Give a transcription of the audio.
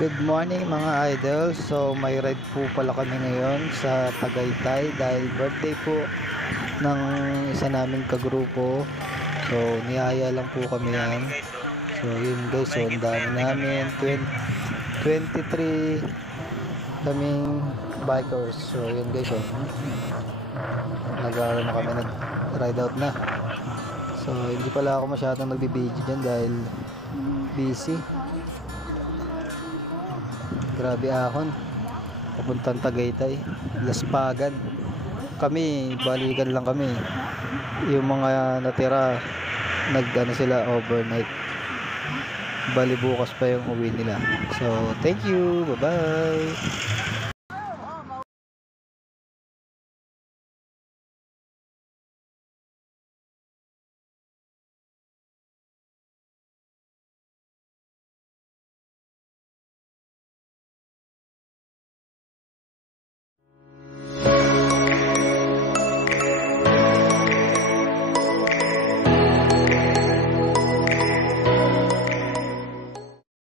Good morning mga idol. So may ride po pala kami ngayon sa Tagaytay dahil birthday po ng isa naming kagrupo. So niyaya lang po kami yan. So yun guys, so ang dami namin 23 kaming bikers. So yun guys, so nag-aaral na kami, nag-ride out na. So hindi pala ako masyadong nagbibideo dyan dahil busy. Grabe ahon papuntang Tagaytay, Laspagan. Kami balikan lang kami, yung mga natira nag sila overnight, bali bukas pa yung uwi nila. So thank you, bye bye.